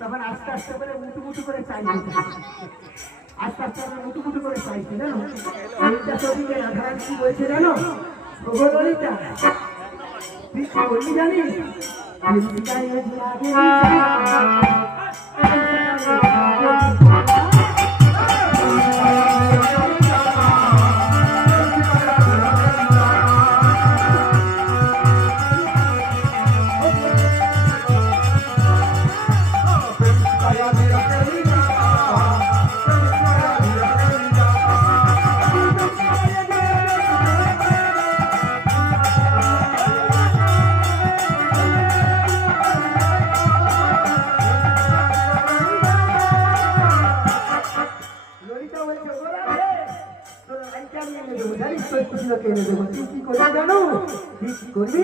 তখন আস্তে আস্তে করে মুটু মুটু করে চাইছি, আস্তে আস্তে করে মুটু মুটু করে চাইছি জানো। ললিতা ছবিতে রাধারানী কি বলছে জানো? ওগো ললিতা তুই কি বললি জানিস? জানো তুই কি করবি?